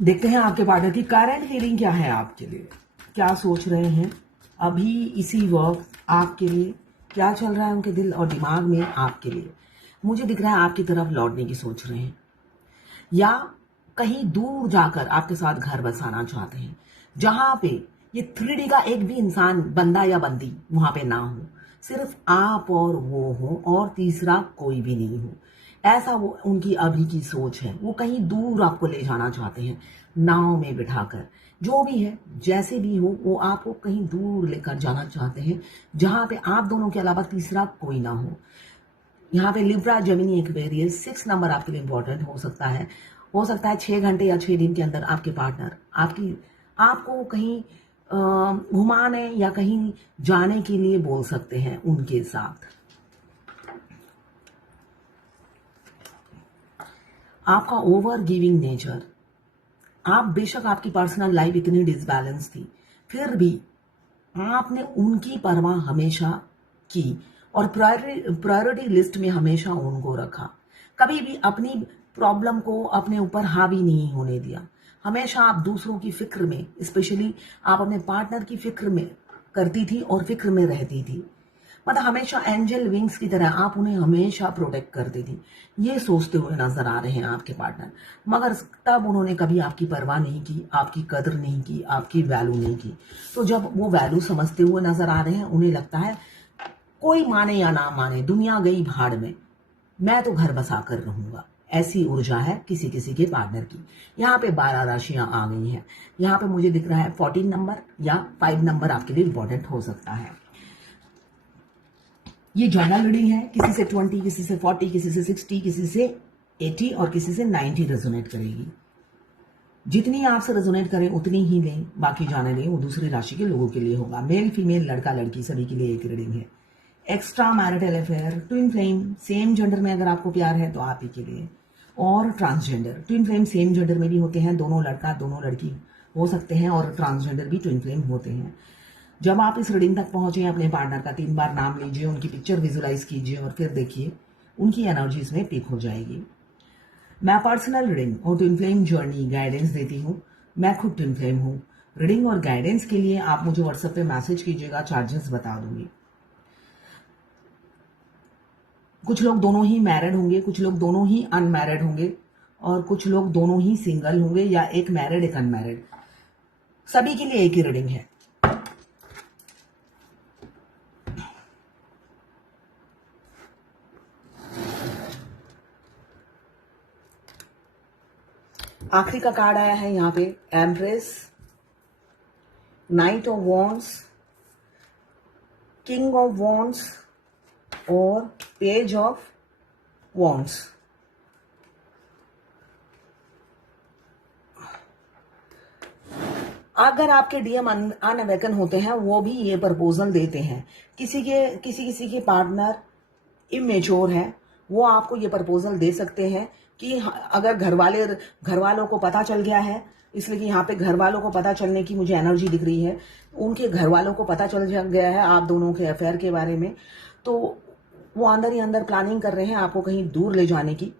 देखते हैं आपके पार्टनर की करंट फीलिंग क्या है आपके लिए, क्या सोच रहे हैं अभी इसी वक्त आपके लिए, क्या चल रहा है उनके दिल और दिमाग में आपके लिए। मुझे दिख रहा है आपकी तरफ लौटने की सोच रहे हैं या कहीं दूर जाकर आपके साथ घर बसाना चाहते हैं, जहां पे ये 3D का एक भी इंसान, बंदा या बंदी वहां पे ना हो, सिर्फ आप और वो हो और तीसरा कोई भी नहीं हो। ऐसा वो उनकी अभी की सोच है। वो कहीं दूर आपको ले जाना चाहते हैं, नाव में बिठाकर। जो भी है, जैसे भी हो, वो आपको कहीं दूर लेकर जाना चाहते हैं, जहां पे आप दोनों के अलावा तीसरा कोई ना हो। यहाँ पे लिब्रा, जेमिनी, एक्वेरियस 6 नंबर आपके लिए इंपॉर्टेंट हो सकता है 6 घंटे या 6 दिन के अंदर आपके पार्टनर आपको कहीं घुमाने या कहीं जाने के लिए बोल सकते हैं उनके साथ। आपका ओवर गिविंग नेचर, आप बेशक आपकी पर्सनल लाइफ इतनी डिसबैलेंस थी, फिर भी आपने उनकी परवाह हमेशा की और प्रायोरिटी लिस्ट में हमेशा उनको रखा। कभी भी अपनी प्रॉब्लम को अपने ऊपर हावी नहीं होने दिया। हमेशा आप दूसरों की फिक्र में, स्पेशली आप अपने पार्टनर की फिक्र में करती थी और फिक्र में रहती थी। मतलब हमेशा एंजल विंग्स की तरह आप उन्हें हमेशा प्रोटेक्ट करती थी। ये सोचते हुए नजर आ रहे हैं आपके पार्टनर, मगर तब उन्होंने कभी आपकी परवाह नहीं की, आपकी कदर नहीं की, आपकी वैल्यू नहीं की। तो जब वो वैल्यू समझते हुए नजर आ रहे हैं, उन्हें लगता है कोई माने या ना माने, दुनिया गई भाड़ में, मैं तो घर बसा कर रहूंगा। ऐसी ऊर्जा है किसी किसी के पार्टनर की। यहाँ पे 12 राशियां आ गई हैं। यहाँ पे मुझे दिख रहा है 14 नंबर या 5 नंबर आपके लिए इंपॉर्टेंट हो सकता है। ये जनरल रीडिंग है, किसी से 20, किसी से 40, किसी से 60, किसी से 80 और किसी से 90 रेजोनेट करेगी। जितनी आपसे रेजोनेट करें उतनी ही लें, बाकी जाने दें, वो दूसरी राशि के लोगों के लिए होगा। मेल, फीमेल, लड़का, लड़की सभी के लिए एक रीडिंग है। Extra marital affair, twin flame, same gender में अगर आपको प्यार है तो आप ही के लिए। और transgender, twin flame same gender में भी होते हैं, दोनों लड़का दोनों लड़की हो सकते हैं, और ट्रांसजेंडर भी ट्विन फ्लेम होते हैं। जब आप इस रीडिंग तक पहुंचे, अपने पार्टनर का 3 बार नाम लीजिए, उनकी पिक्चर विजुलाइज कीजिए और फिर देखिए उनकी एनर्जी इसमें पिक हो जाएगी। मैं पर्सनल रीडिंग और ट्विन फ्लेम जर्नी गाइडेंस देती हूँ। मैं खुद ट्विन फ्लेम हूँ। रीडिंग और गाइडेंस के लिए आप मुझे व्हाट्सएप पे मैसेज कीजिएगा, चार्जेस बता दूंगी। कुछ लोग दोनों ही मैरिड होंगे, कुछ लोग दोनों ही अनमैरिड होंगे, और कुछ लोग दोनों ही सिंगल होंगे, या एक मैरिड एक अनमैरिड। सभी के लिए एक ही रीडिंग है। आखिरी का कार्ड आया है यहाँ पे empress, night of wands, king of wands और पेज ऑफ वॉन्ड्स। अगर आपके डीएम अनअवेकन होते हैं, वो भी ये प्रपोजल देते हैं। किसी के पार्टनर इमेच्योर है, वो आपको ये प्रपोजल दे सकते हैं कि अगर घर वालों को पता चल गया है, इसलिए कि यहाँ पे घर वालों को पता चलने की मुझे एनर्जी दिख रही है। उनके घर वालों को पता चल गया है आप दोनों के अफेयर के बारे में, तो वो अंदर ही अंदर प्लानिंग कर रहे हैं आपको कहीं दूर ले जाने की,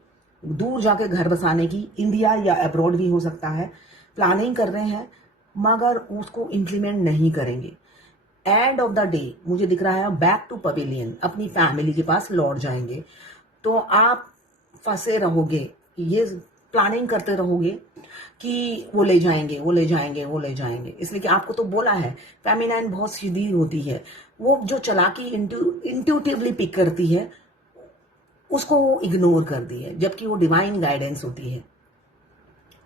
दूर जाके घर बसाने की। इंडिया या अब्रॉड भी हो सकता है। प्लानिंग कर रहे हैं मगर उसको इम्प्लीमेंट नहीं करेंगे। एंड ऑफ द डे मुझे दिख रहा है बैक टू पवेलियन, अपनी फैमिली के पास लौट जाएंगे। तो आप फंसे रहोगे, ये प्लानिंग करते रहोगे कि वो ले जाएंगे, वो ले जाएंगे, वो ले जाएंगे। इसलिए कि आपको तो बोला है, फेमिनाइन बहुत सीधी होती है। वो जो चालाकी इंट्यूटिवली पिक करती है, उसको वो इग्नोर कर दी है, जबकि वो डिवाइन गाइडेंस होती है।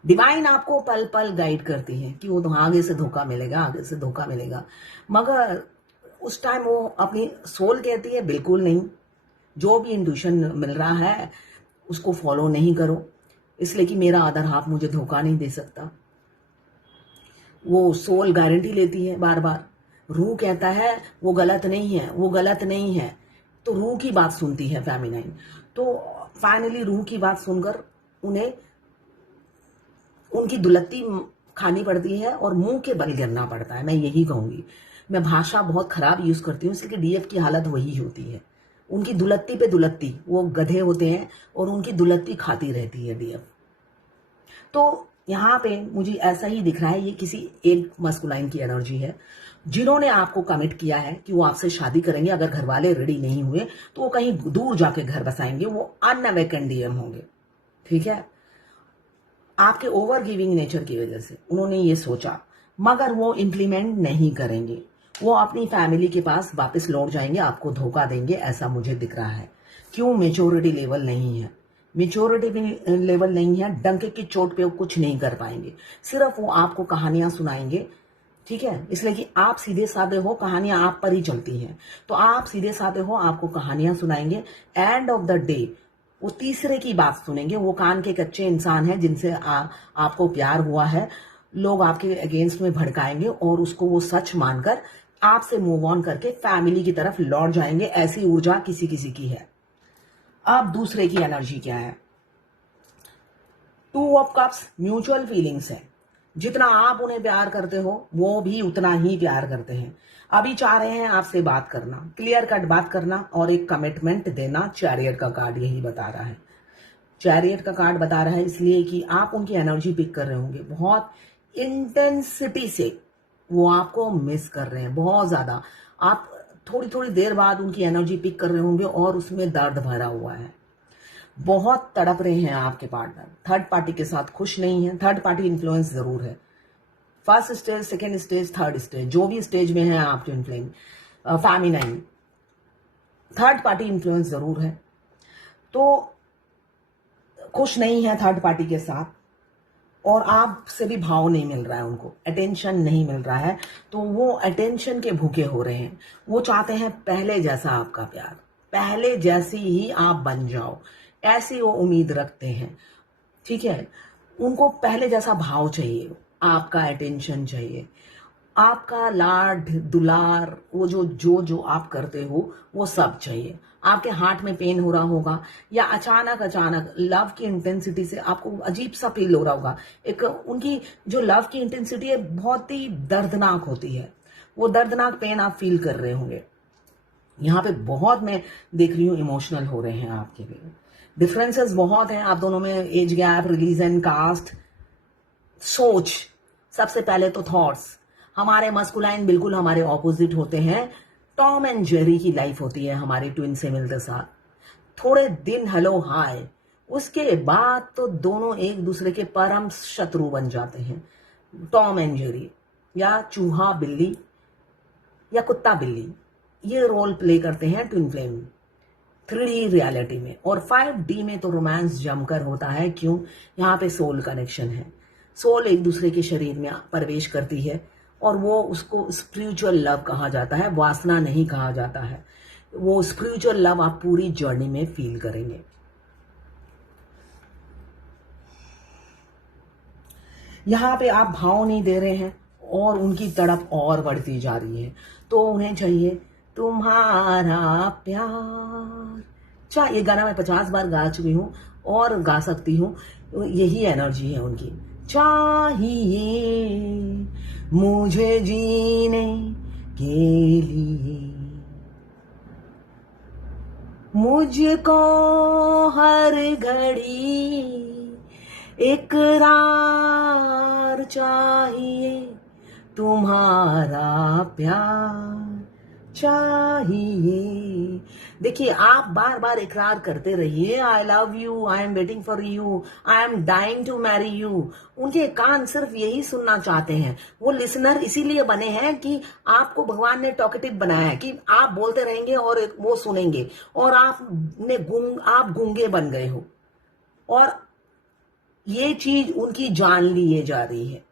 डिवाइन आपको पल पल गाइड करती है कि वो तो आगे से धोखा मिलेगा, आगे से धोखा मिलेगा, मगर उस टाइम वो अपनी सोल कहती है बिल्कुल नहीं। जो भी इंट्यूशन मिल रहा है उसको फॉलो नहीं करो, इसलिए कि मेरा अदर हाफ मुझे धोखा नहीं दे सकता। वो सोल गारंटी लेती है बार बार। रूह कहता है वो गलत नहीं है, वो गलत नहीं है, तो रूह की बात सुनती है फेमिनाइन। तो फाइनली रूह की बात सुनकर उन्हें उनकी दुलत्ती खानी पड़ती है और मुंह के बल गिरना पड़ता है। मैं यही कहूंगी, मैं भाषा बहुत खराब यूज करती हूँ, इसलिए डीएफ की हालत वही होती है। उनकी दुलत्ती पे दुलत्ती, वो गधे होते हैं और उनकी दुलत्ती खाती रहती है डीएफ। तो यहाँ पे मुझे ऐसा ही दिख रहा है, ये किसी एक मस्कुलाइन की एनर्जी है जिन्होंने आपको कमिट किया है कि वो आपसे शादी करेंगे। अगर घर वाले रेडी नहीं हुए तो वो कहीं दूर जाके घर बसाएंगे, वो अनअवेकन डीएम होंगे। ठीक है, आपके ओवर गिविंग नेचर की वजह से उन्होंने ये सोचा, मगर वो इंप्लीमेंट नहीं करेंगे। वो अपनी फैमिली के पास वापस लौट जाएंगे, आपको धोखा देंगे, ऐसा मुझे दिख रहा है। क्यों? मेच्योरिटी लेवल नहीं है। मेच्योरिटी लेवल नहीं है, डंके की चोट पे वो कुछ नहीं कर पाएंगे। सिर्फ वो आपको कहानियां सुनाएंगे। ठीक है, इसलिए कि आप सीधे साधे हो, कहानियां आप पर ही चलती हैं, तो आप सीधे साधे हो, आपको कहानियां सुनाएंगे। एंड ऑफ द डे वो तीसरे की बात सुनेंगे। वो कान के कच्चे इंसान हैं जिनसे आपको प्यार हुआ है। लोग आपके अगेंस्ट में भड़काएंगे और उसको वो सच मानकर आपसे मूव ऑन करके फैमिली की तरफ लौट जाएंगे। ऐसी ऊर्जा किसी किसी की है। अब दूसरे की एनर्जी क्या है? 2 ऑफ कप्स म्यूचुअल फीलिंग्स है। जितना आप उन्हें प्यार करते हो वो भी उतना ही प्यार करते हैं। अभी चाह रहे हैं आपसे बात करना, क्लियर कट बात करना और एक कमिटमेंट देना। चैरियट का कार्ड यही बता रहा है। चैरियट का कार्ड बता रहा है इसलिए कि आप उनकी एनर्जी पिक कर रहे होंगे। बहुत इंटेंसिटी से वो आपको मिस कर रहे हैं, बहुत ज्यादा। आप थोड़ी थोड़ी देर बाद उनकी एनर्जी पिक कर रहे होंगे और उसमें दर्द भरा हुआ है। बहुत तड़प रहे हैं आपके पार्टनर। थर्ड पार्टी के साथ खुश नहीं है। थर्ड पार्टी इन्फ्लुएंस जरूर है। First stage, second stage, third stage, जो भी स्टेज में है आप twin flame feminine, third party influence जरूर है। तो खुश नहीं है थर्ड पार्टी के साथ, और आपसे भी भाव नहीं मिल रहा है, उनको अटेंशन नहीं मिल रहा है। तो वो अटेंशन के भूखे हो रहे हैं। वो चाहते हैं पहले जैसा आपका प्यार, पहले जैसी ही आप बन जाओ, ऐसी वो उम्मीद रखते हैं। ठीक है, उनको पहले जैसा भाव चाहिए, आपका अटेंशन चाहिए, आपका लाड दुलार, वो जो आप करते हो वो सब चाहिए। आपके हार्ट में पेन हो रहा होगा, या अचानक लव की इंटेंसिटी से आपको अजीब सा फील हो रहा होगा। एक उनकी जो लव की इंटेंसिटी है बहुत ही दर्दनाक होती है। वो दर्दनाक पेन आप फील कर रहे होंगे। यहाँ पे बहुत मैं देख रही हूँ इमोशनल हो रहे हैं आपके लिए। डिफरेंसेस बहुत हैं आप दोनों में, एज गैप, रिलीजन, कास्ट, सोच। सबसे पहले तो थॉट्स। हमारे मस्कुलाइन बिल्कुल हमारे ऑपोजिट होते हैं। टॉम एंड जेरी की लाइफ होती है हमारे ट्विन से मिलते साथ। थोड़े दिन हेलो हाय, उसके बाद तो दोनों एक दूसरे के परम शत्रु बन जाते हैं। टॉम एंड जेरी, या चूहा बिल्ली या कुत्ता बिल्ली, ये रोल प्ले करते हैं ट्विन फ्लेम 3D रियलिटी में। और 5D में तो रोमांस जमकर होता है। क्यों? यहाँ पे सोल कनेक्शन है। सोल एक दूसरे के शरीर में प्रवेश करती है और वो उसको स्पिरिचुअल लव कहा जाता है, वासना नहीं कहा जाता है। वो स्पिरिचुअल लव आप पूरी जर्नी में फील करेंगे। यहाँ पे आप भाव नहीं दे रहे हैं और उनकी तड़प और बढ़ती जा रही है। तो उन्हें चाहिए तुम्हारा प्यार। चाहे ये गाना मैं 50 बार गा चुकी हूँ और गा सकती हूँ, यही एनर्जी है उनकी। चाहिए मुझे जीने के लिए, मुझको हर घड़ी इकरार चाहिए, तुम्हारा प्यार चाहिए। देखिए, आप बार बार इकरार करते रहिए, I love you, I am waiting for you, I am dying to marry you. उनके कान सिर्फ यही सुनना चाहते हैं। वो लिसनर इसीलिए बने हैं कि आपको भगवान ने टॉकेटिव बनाया है कि आप बोलते रहेंगे और वो सुनेंगे, और आप गूंगे बन गए हो। और ये चीज उनकी जान लिए जा रही है।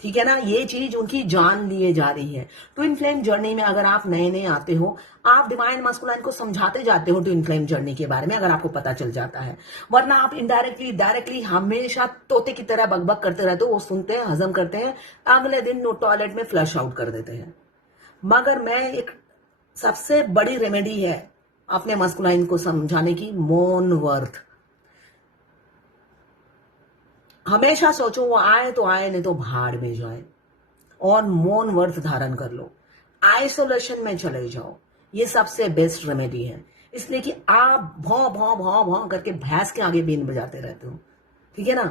ठीक है ना, ये चीज उनकी जान लिए जा रही है। ट्विन फ्लेम जर्नी में अगर आप नए नए आते हो, आप डिवाइन मस्कुलाइन को समझाते जाते हो ट्विन फ्लेम जर्नी के बारे में, अगर आपको पता चल जाता है। वरना आप इनडायरेक्टली डायरेक्टली हमेशा तोते की तरह बकबक करते रहते हो। वो सुनते हैं, हजम करते हैं, अगले दिन टॉयलेट में फ्लश आउट कर देते हैं। मगर मैं एक सबसे बड़ी रेमेडी है अपने मस्कुलाइन को समझाने की, मौन वर्थ। हमेशा सोचो वो आए तो आए, नहीं तो भाड़ में जाए, और मौन व्रत धारण कर लो, आइसोलेशन में चले जाओ। ये सबसे बेस्ट रेमेडी है। इसलिए कि आप भौं भौं भौं भौं करके भैंस के आगे बीन बजाते रहते हो। ठीक है ना,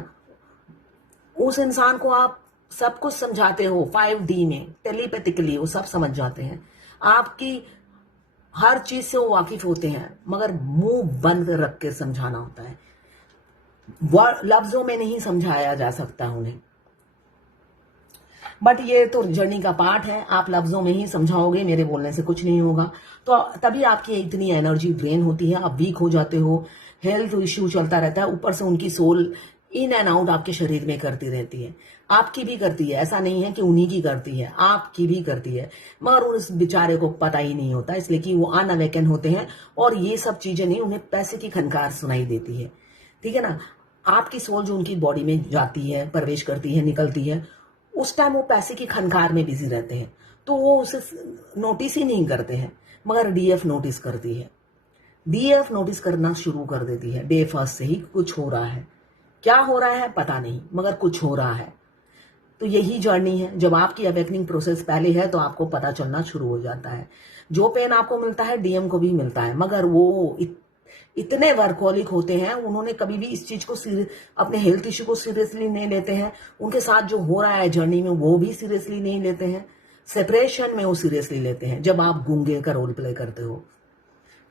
उस इंसान को आप सब कुछ समझाते हो 5D में, टेलीपैथिकली वो सब समझ जाते हैं, आपकी हर चीज से वो वाकिफ होते हैं, मगर मुंह बंद रख के समझाना होता है। लफ्जों में नहीं समझाया जा सकता उन्हें। बट ये तो जर्नी का पार्ट है, आप लफ्जों में ही समझाओगे, मेरे बोलने से कुछ नहीं होगा। तो तभी आपकी इतनी एनर्जी ड्रेन होती है, आप वीक हो जाते हो, हेल्थ इश्यू चलता रहता है, ऊपर से उनकी सोल इन एंड आउट आपके शरीर में करती रहती है। आपकी भी करती है, ऐसा नहीं है कि उन्हीं की करती है, आपकी भी करती है, मगर उस बेचारे को पता ही नहीं होता, इसलिए कि वो अनअवेकन होते हैं और ये सब चीजें नहीं, उन्हें पैसे की खनकार सुनाई देती है। ठीक है ना। आपकी सोल जो उनकी बॉडी में जाती है, प्रवेश करती है, निकलती है, उस टाइम वो पैसे की खनकार में बिजी रहते हैं, तो वो उसे नोटिस ही नहीं करते हैं, मगर डीएफ नोटिस करती है। डीएफ नोटिस करना शुरू कर देती है डे फर्स्ट से ही, कुछ हो रहा है। क्या हो रहा है पता नहीं, मगर कुछ हो रहा है। तो यही जर्नी है। जब आपकी अवेकनिंग प्रोसेस पहले है तो आपको पता चलना शुरू हो जाता है। जो पेन आपको मिलता है डीएम को भी मिलता है, मगर वो इतने वर्कहोलिक होते हैं, उन्होंने कभी भी इस चीज को अपने हेल्थ इश्यू को सीरियसली नहीं लेते हैं। उनके साथ जो हो रहा है जर्नी में वो भी सीरियसली नहीं लेते हैं। सेपरेशन में वो सीरियसली लेते हैं। जब आप गूंगे का रोल प्ले करते हो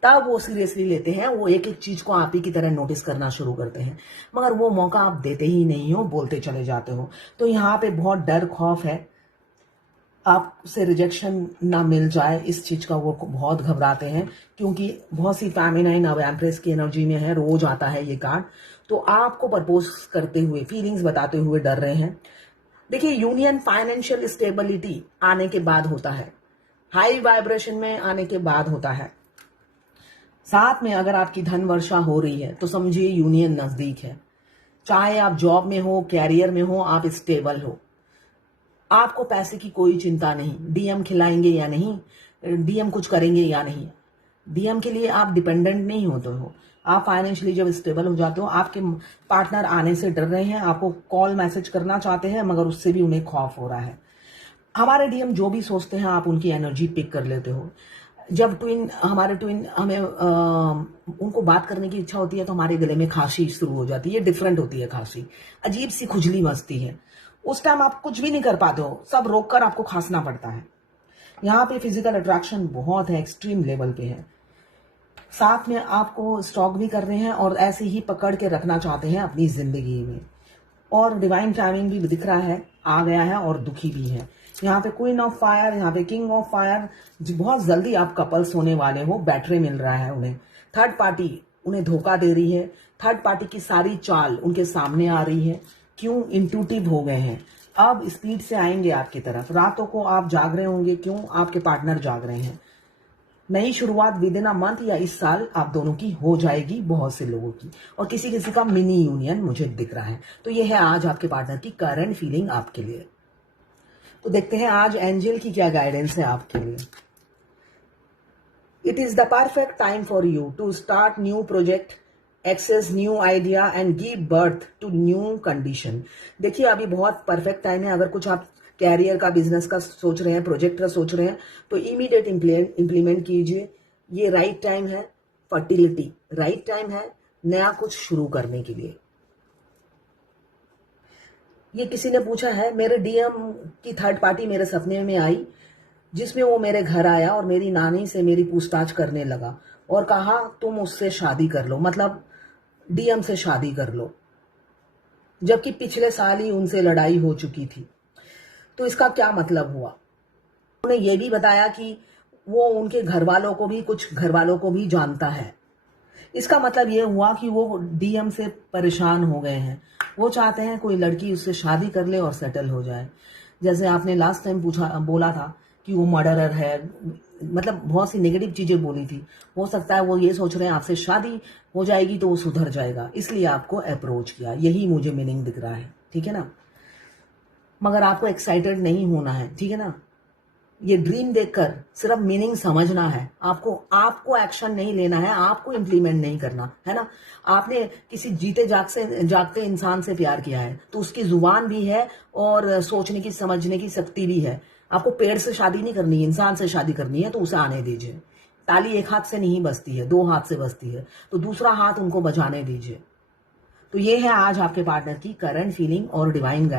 तब वो सीरियसली लेते हैं, वो एक एक चीज को आप ही की तरह नोटिस करना शुरू करते हैं, मगर वो मौका आप देते ही नहीं हो, बोलते चले जाते हो। तो यहाँ पे बहुत डर खौफ है, आपसे रिजेक्शन ना मिल जाए, इस चीज का वो बहुत घबराते हैं, क्योंकि बहुत सी फेमिनाइन अब एम्प्रेस की एनर्जी में है, रोज आता है ये कार्ड। तो आपको प्रपोज करते हुए, फीलिंग्स बताते हुए डर रहे हैं। देखिए, यूनियन फाइनेंशियल स्टेबिलिटी आने के बाद होता है, हाई वाइब्रेशन में आने के बाद होता है। साथ में अगर आपकी धन वर्षा हो रही है तो समझिए यूनियन नजदीक है। चाहे आप जॉब में हो, कैरियर में हो, आप स्टेबल हो, आपको पैसे की कोई चिंता नहीं। डीएम खिलाएंगे या नहीं, डीएम कुछ करेंगे या नहीं, डीएम के लिए आप डिपेंडेंट नहीं होते हो। आप फाइनेंशियली जब स्टेबल हो जाते हो, आपके पार्टनर आने से डर रहे हैं, आपको कॉल मैसेज करना चाहते हैं, मगर उससे भी उन्हें खौफ हो रहा है। हमारे डीएम जो भी सोचते हैं आप उनकी एनर्जी पिक कर लेते हो। जब हमारे ट्विन हमें उनको बात करने की इच्छा होती है तो हमारे गले में खांसी शुरू हो जाती है, डिफरेंट होती है खांसी, अजीब सी खुजली मचती है। उस टाइम आप कुछ भी नहीं कर पाते हो, सब रोककर आपको खांसना पड़ता है। यहाँ पे फिजिकल अट्रैक्शन बहुत है, एक्सट्रीम लेवल पे है। साथ में आपको स्टॉक भी कर रहे हैं और ऐसे ही पकड़ के रखना चाहते हैं अपनी जिंदगी में। और डिवाइन टाइमिंग भी दिख रहा है, आ गया है, और दुखी भी है। यहाँ पे क्वीन ऑफ फायर, यहाँ पे किंग ऑफ फायर। बहुत जल्दी आप कपल्स होने वाले हो, बैटरी मिल रहा है उन्हें। थर्ड पार्टी उन्हें धोखा दे रही है, थर्ड पार्टी की सारी चाल उनके सामने आ रही है। क्यों? इंट्यूटिव हो गए हैं, अब स्पीड से आएंगे आपकी तरफ। रातों को आप जाग रहे होंगे, क्यों? आपके पार्टनर जाग रहे हैं। नई शुरुआत विद इन अ मंथ या इस साल आप दोनों की हो जाएगी, बहुत से लोगों की, और किसी किसी का मिनी यूनियन मुझे दिख रहा है। तो ये है आज आपके पार्टनर की करंट फीलिंग आपके लिए। तो देखते हैं आज एंजल की क्या गाइडेंस है आपके लिए। It is the perfect time for you to start new project, access new idea and give birth to new condition. देखिए, अभी बहुत परफेक्ट टाइम है। अगर कुछ आप कैरियर का, बिजनेस का सोच रहे हैं, प्रोजेक्ट का सोच रहे हैं, तो इमीडिएट इंप्लीमेंट कीजिए। ये राइट टाइम है। फर्टिलिटी राइट टाइम है नया कुछ शुरू करने के लिए। ये किसी ने पूछा है, मेरे डीएम की थर्ड पार्टी मेरे सपने में आई, जिसमें वो मेरे घर आया और मेरी नानी से मेरी पूछताछ करने लगा और कहा तुम उससे शादी कर लो, मतलब डीएम से शादी कर लो, जबकि पिछले साल ही उनसे लड़ाई हो चुकी थी। तो इसका क्या मतलब हुआ? उन्होंने ये भी बताया कि वो उनके घर वालों को भी, कुछ घर वालों को भी जानता है। इसका मतलब ये हुआ कि वो डीएम से परेशान हो गए हैं। वो चाहते हैं कोई लड़की उससे शादी कर ले और सेटल हो जाए। जैसे आपने लास्ट टाइम बोला था कि वो मर्डरर है, मतलब बहुत सी नेगेटिव चीजें बोली थी। हो सकता है वो ये सोच रहे हैं आपसे शादी हो जाएगी तो वो सुधर जाएगा, इसलिए आपको अप्रोच किया। यही मुझे मीनिंग दिख रहा है, ठीक है ना। मगर आपको एक्साइटेड नहीं होना है, ठीक है ना। ये ड्रीम देखकर सिर्फ मीनिंग समझना है, आपको एक्शन नहीं लेना है, आपको इम्प्लीमेंट नहीं करना है ना। आपने किसी जीते जागते इंसान से प्यार किया है तो उसकी जुबान भी है और सोचने की, समझने की शक्ति भी है। आपको पेड़ से शादी नहीं करनी है, इंसान से शादी करनी है, तो उसे आने दीजिए। ताली एक हाथ से नहीं बजती है, 2 हाथ से बजती है, तो दूसरा हाथ उनको बजाने दीजिए। तो ये है आज आपके पार्टनर की करंट फीलिंग और डिवाइन गाइडेंस।